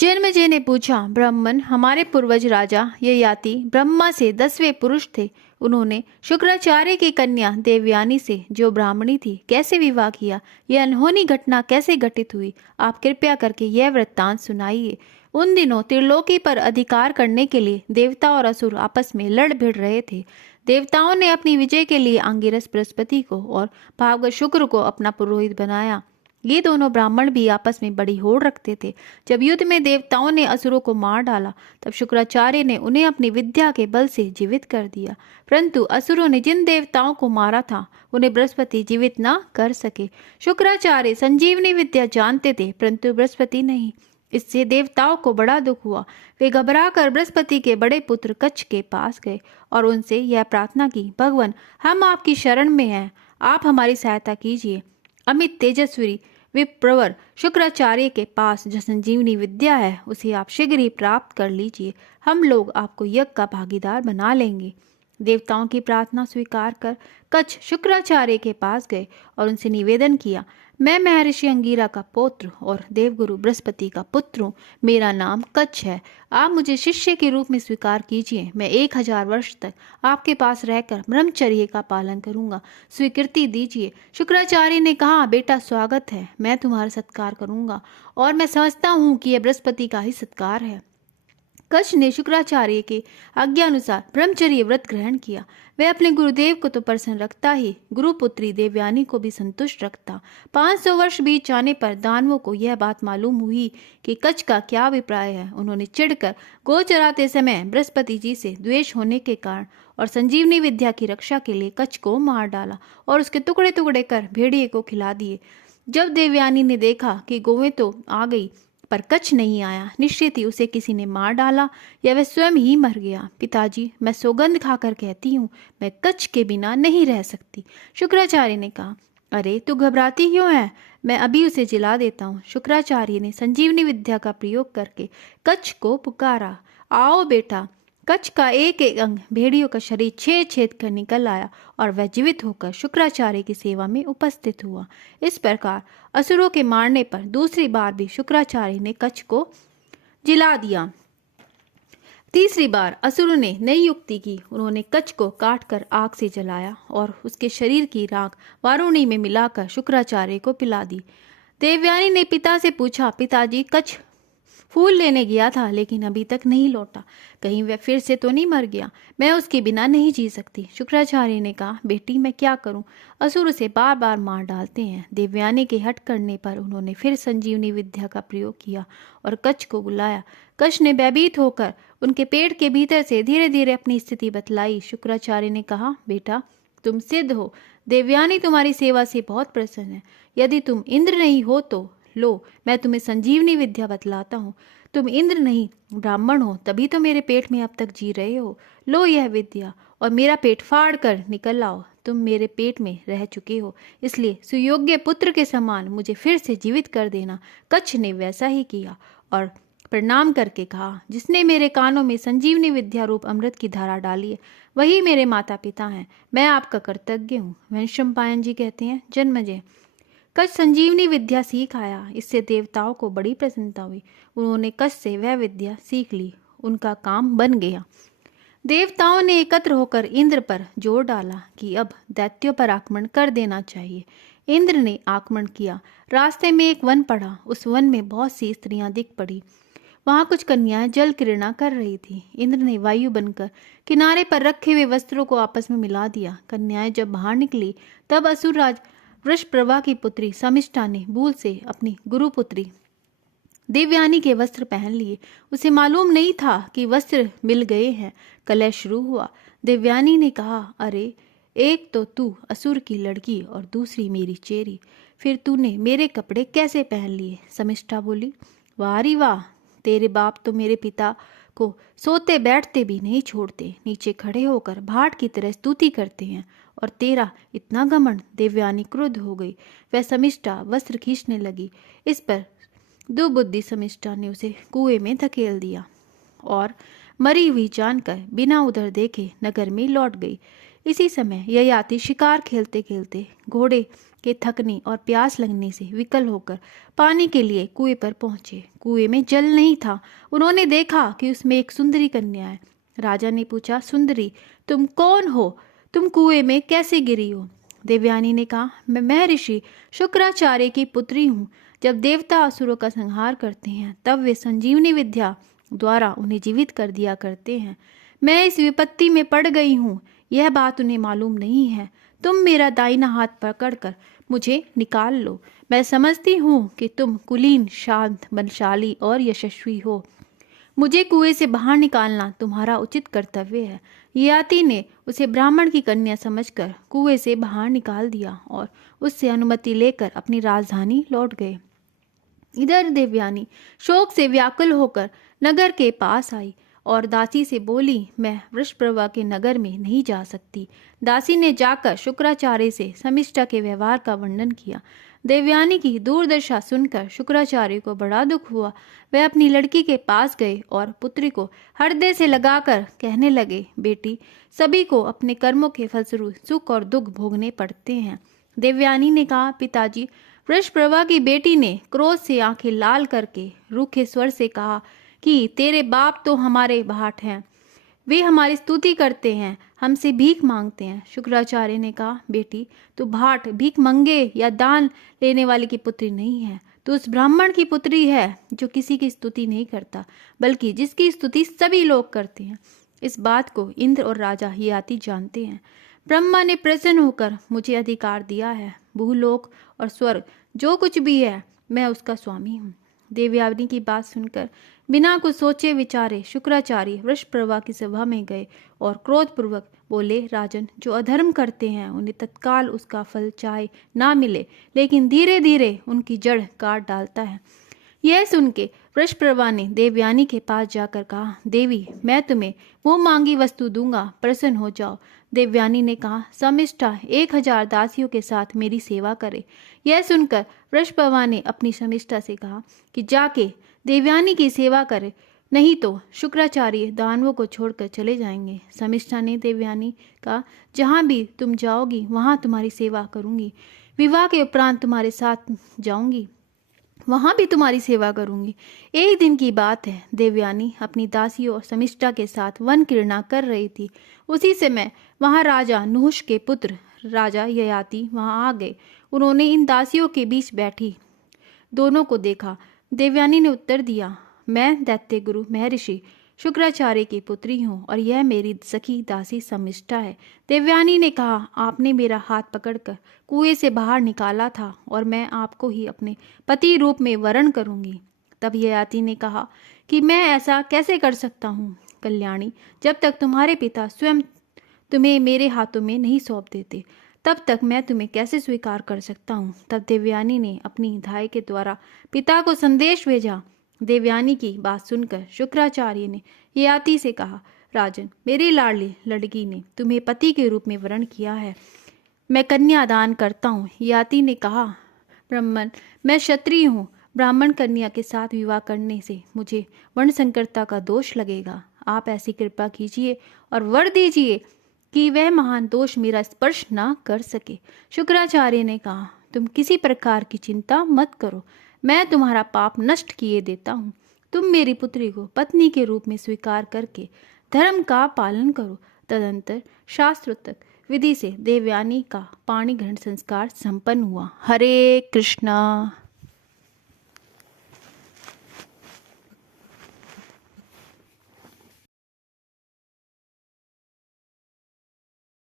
जन्मेजय ने पूछा, ब्राह्मण, हमारे पूर्वज राजा ययाति ब्रह्मा से 10वें पुरुष थे। उन्होंने शुक्राचार्य की कन्या देवयानी से, जो ब्राह्मणी थी, कैसे विवाह किया? यह अनहोनी घटना कैसे घटित हुई? आप कृपया करके यह वृत्तांत सुनाइए। उन दिनों त्रिलोकी पर अधिकार करने के लिए देवता और असुर आपस में लड़ भिड़ रहे थे। देवताओं ने अपनी विजय के लिए अंगिरस बृहस्पति को और भागवत शुक्र को अपना पुरोहित बनाया। ये दोनों ब्राह्मण भी आपस में बड़ी होड़ रखते थे। जब युद्ध में देवताओं ने असुरों को मार डाला, तब शुक्राचार्य ने उन्हें अपनी विद्या के बल से जीवित कर दिया। परंतु असुरों ने जिन देवताओं को मारा था, उन्हें बृहस्पति जीवित न कर सके। शुक्राचार्य संजीवनी विद्या जानते थे, परंतु बृहस्पति नहीं। इससे देवताओं को बड़ा दुख हुआ। वे घबरा कर बृहस्पति के बड़े पुत्र कच्छ के पास गए और उनसे यह प्रार्थना की, भगवान, हम आपकी शरण में हैं, आप हमारी सहायता कीजिए। अमित तेजस्वी विप्रवर शुक्राचार्य के पास जो संजीवनी विद्या है, उसे आप शीघ्र ही प्राप्त कर लीजिए। हम लोग आपको यज्ञ का भागीदार बना लेंगे। देवताओं की प्रार्थना स्वीकार कर कच्छ शुक्राचार्य के पास गए और उनसे निवेदन किया, मैं महर्षि अंगिरा का पुत्र और देवगुरु बृहस्पति का पुत्र हूँ। मेरा नाम कच्छ है। आप मुझे शिष्य के रूप में स्वीकार कीजिए। मैं 1000 वर्ष तक आपके पास रहकर ब्रह्मचर्य का पालन करूंगा। स्वीकृति दीजिए। शुक्राचार्य ने कहा, बेटा, स्वागत है, मैं तुम्हारा सत्कार करूंगा और मैं समझता हूँ कि यह बृहस्पति का ही सत्कार है। कच्छ ने शुक्राचार्य के आज्ञानुसार ब्रह्मचर्य व्रत ग्रहण किया। वह अपने गुरुदेव को तो प्रसन्न रखता ही गुरुपुत्री देवयानी को भी संतुष्ट रखता। 500 वर्ष बीत जाने पर दानवों को यह बात मालूम हुई कि कच्छ का क्या अभिप्राय है। उन्होंने चिढ़कर गो चराते समय बृहस्पति जी से द्वेष होने के कारण और संजीवनी विद्या की रक्षा के लिए कच्छ को मार डाला और उसके टुकड़े टुकड़े कर भेड़िए को खिला दिए। जब देवयानी ने देखा कि गौवें तो आ गई पर कच्छ नहीं आया, निश्चित ही उसे किसी ने मार डाला या वह स्वयं ही मर गया। पिताजी, मैं सौगंध खाकर कहती हूँ, मैं कच्छ के बिना नहीं रह सकती। शुक्राचार्य ने कहा, अरे तू घबराती क्यों है? मैं अभी उसे जिला देता हूँ। शुक्राचार्य ने संजीवनी विद्या का प्रयोग करके कच्छ को पुकारा, आओ बेटा। कच्छ का एक एक अंग भेड़ियों का शरीर छेद छेद कर निकल आया और वह जीवित होकर शुक्राचार्य की सेवा में उपस्थित हुआ। इस प्रकार असुरों के मारने पर दूसरी बार भी शुक्राचार्य ने कच्छ को जिला दिया। तीसरी बार असुरों ने नई युक्ति की। उन्होंने कच्छ को काटकर आग से जलाया और उसके शरीर की राख वारुणी में मिलाकर शुक्राचार्य को पिला दी। देवयानी ने पिता से पूछा, पिताजी, कच्छ फूल लेने गया था लेकिन अभी तक नहीं लौटा, कहीं वह फिर से तो नहीं मर गया? मैं उसके बिना नहीं जी सकती। शुक्राचार्य ने कहा, बेटी, मैं क्या करूं? असुर उसे बार बार मार डालते हैं। देवयानी के हट करने पर उन्होंने फिर संजीवनी विद्या का प्रयोग किया और कच्छ को बुलाया। कच्छ ने भयभीत होकर उनके पेट के भीतर से धीरे धीरे अपनी स्थिति बतलाई। शुक्राचार्य ने कहा, बेटा, तुम सिद्ध हो। देवयानी तुम्हारी सेवा से बहुत प्रसन्न है। यदि तुम इंद्र नहीं हो तो लो, मैं तुम्हें संजीवनी विद्या बतलाता हूँ। तुम इंद्र नहीं ब्राह्मण हो, तभी तो मेरे पेट में अब तक जी रहे हो। लो यह विद्या और मेरा पेट फाड़ कर निकल आओ। तुम मेरे पेट में रह चुके हो, इसलिए सुयोग्य पुत्र के समान मुझे फिर से जीवित कर देना। कच्छ ने वैसा ही किया और प्रणाम करके कहा, जिसने मेरे कानों में संजीवनी विद्या रूप अमृत की धारा डाली है, वही मेरे माता पिता हैं। मैं आपका कृतज्ञ हूँ। वैशंपायन जी कहते हैं, जन्मेजय, कच्छ संजीवनी विद्या सीख आया। इससे देवताओं को बड़ी प्रसन्नता हुई। उन्होंने कच्छ से वह विद्या सीख ली। उनका काम बन गया। देवताओं ने एकत्र होकर इंद्र पर जोर डाला कि अब दैत्यों पर आक्रमण कर देना चाहिए। इंद्र ने आक्रमण किया। रास्ते में एक वन पड़ा। उस वन में बहुत सी स्त्रियां दिख पड़ी। वहां कुछ कन्याएं जल क्रीड़ा कर रही थी। इंद्र ने वायु बनकर किनारे पर रखे हुए वस्त्रों को आपस में मिला दिया। कन्याएं जब बाहर निकली, तब असुरराज वृषप्रभा की पुत्री समिष्टा ने भूल से अपनी गुरुपुत्री देवयानी के वस्त्र पहन लिए। उसे मालूम नहीं था कि वस्त्र मिल गए हैं। कलह शुरू हुआ। देवयानी ने कहा, अरे, एक तो तू असुर की लड़की और दूसरी मेरी चेरी, फिर तूने मेरे कपड़े कैसे पहन लिए? समिष्टा बोली, वाह री वाह, तेरे बाप तो मेरे पिता को सोते बैठते भी नहीं छोड़ते, नीचे खड़े होकर भाट की तरह स्तुति करते हैं, और तेरा इतना घमंड। देवयानी क्रुद्ध हो गई। वह समिष्टा वस्त्र खींचने लगी। इस पर दुबुद्धि समिष्टा ने उसे कुएं में धकेल दिया और मरी हुई जानकर बिना उधर देखे नगर में लौट गई। इसी समय ययाति शिकार खेलते खेलते घोड़े के थकने और प्यास लगने से विकल होकर पानी के लिए कुएं पर पहुंचे। कुएं में जल नहीं था। उन्होंने देखा कि उसमें एक सुंदरी कन्या है। राजा ने पूछा, सुंदरी, तुम कौन हो? तुम कुएं में कैसे गिरी हो? देवयानी ने कहा, मैं महर्षि शुक्राचार्य की पुत्री हूँ। जब देवता असुरों का संहार करते हैं तब वे संजीवनी विद्या द्वारा उन्हें जीवित कर दिया करते हैं। मैं इस विपत्ति में पड़ गई हूँ, यह बात उन्हें मालूम नहीं है। तुम मेरा दाहिना हाथ पकड़कर मुझे निकाल लो। मैं समझती हूँ कि तुम कुलीन, शांत, बलशाली और यशस्वी हो। मुझे कुएं से बाहर निकालना तुम्हारा उचित कर्तव्य है। ययाति ने उसे ब्राह्मण की कन्या समझकर कुएं से बाहर निकाल दिया और उससे अनुमति लेकर अपनी राजधानी लौट गए। इधर देवयानी शोक से व्याकुल होकर नगर के पास आई और दासी से बोली, मैं वृषप्रभा के नगर में नहीं जा सकती। दासी ने जाकर शुक्राचार्य से समिष्टा के व्यवहार का वर्णन किया। देवयानी की दुर्दशा सुनकर शुक्राचार्य को बड़ा दुख हुआ। वे अपनी लड़की के पास गए और पुत्री को हृदय से लगाकर कहने लगे, बेटी, सभी को अपने कर्मों के फलस्वरूप सुख और दुख भोगने पड़ते हैं। देवयानी ने कहा, पिताजी, वृषप्रभा की बेटी ने क्रोध से आंखें लाल करके रूखे स्वर से कहा कि तेरे बाप तो हमारे भाट हैं, वे हमारी स्तुति करते हैं, हमसे भीख मांगते हैं। शुक्राचार्य ने कहा, बेटी, तू भाट, भीख मंगे या दान लेने वाले की पुत्री नहीं है। तू उस ब्राह्मण की पुत्री है जो किसी की स्तुति नहीं करता, बल्कि जिसकी स्तुति सभी लोग करते हैं। इस बात को इंद्र और राजा ययाति जानते हैं। ब्रह्मा ने प्रसन्न होकर मुझे अधिकार दिया है। भूलोक और स्वर्ग जो कुछ भी है, मैं उसका स्वामी हूँ। देवयानी की बात सुनकर बिना कुछ सोचे विचारे शुक्राचार्य वृषप्रभा की सभा में गए और क्रोधपूर्वक बोले, राजन, जो अधर्म करते हैं उन्हें तत्काल उसका फल चाहे ना मिले, लेकिन धीरे धीरे उनकी जड़ काट डालता है। यह सुन के वृषप्रभा ने देवयानी के पास जाकर कहा, देवी, मैं तुम्हें मुंह मांगी वस्तु दूंगा, प्रसन्न हो जाओ। देवयानी ने कहा, समिष्टा 1000 दासियों के साथ मेरी सेवा करे। यह सुनकर वृषप्रभा ने अपनी समिष्टा से कहा कि जाके देवयानी की सेवा करे, नहीं तो शुक्राचार्य दानवों को छोड़कर चले जाएंगे। समिष्टा ने देवयानी का, जहाँ भी तुम जाओगी वहाँ तुम्हारी सेवा करूंगी। विवाह के उपरांत तुम्हारे साथ जाऊंगी, वहाँ भी तुम्हारी सेवा करूंगी। एक दिन की बात है, देवयानी अपनी दासियों और समिष्टा के साथ वन क्रीड़ा कर रही थी। उसी समय वहाँ राजा नहुष के पुत्र राजा ययाति वहाँ आ गए। उन्होंने इन दासियों के बीच बैठी दोनों को देखा। देवयानी ने उत्तर दिया, मैं दैत्य गुरु महर्षि शुक्राचार्य की पुत्री हूँ और यह मेरी सखी दासी समिष्टा है। देवयानी ने कहा, आपने मेरा हाथ पकड़कर कुएं से बाहर निकाला था और मैं आपको ही अपने पति रूप में वरण करूंगी। तब ययाति ने कहा कि मैं ऐसा कैसे कर सकता हूँ कल्याणी, जब तक तुम्हारे पिता स्वयं तुम्हें मेरे हाथों में नहीं सौंप देते, तब तक मैं तुम्हें कैसे स्वीकार कर सकता हूँ। तब देवयानी ने अपनी धाई के द्वारा पिता को संदेश भेजा। देवयानी की बात सुनकर शुक्राचार्य ने ययाति से कहा, राजन, मेरी लाडली लड़की ने तुम्हें पति के रूप में वरण किया है, मैं कन्या दान करता हूँ। ययाति ने कहा, ब्राह्मण, मैं क्षत्रिय हूँ, ब्राह्मण कन्या के साथ विवाह करने से मुझे वर्ण संकरता का दोष लगेगा। आप ऐसी कृपा कीजिए और वर दीजिए कि वह महान दोष मेरा स्पर्श ना कर सके। शुक्राचार्य ने कहा, तुम किसी प्रकार की चिंता मत करो, मैं तुम्हारा पाप नष्ट किए देता हूँ। तुम मेरी पुत्री को पत्नी के रूप में स्वीकार करके धर्म का पालन करो। तदंतर शास्त्रोक्त विधि से देवयानी का पाणी ग्रहण संस्कार संपन्न हुआ। हरे कृष्णा।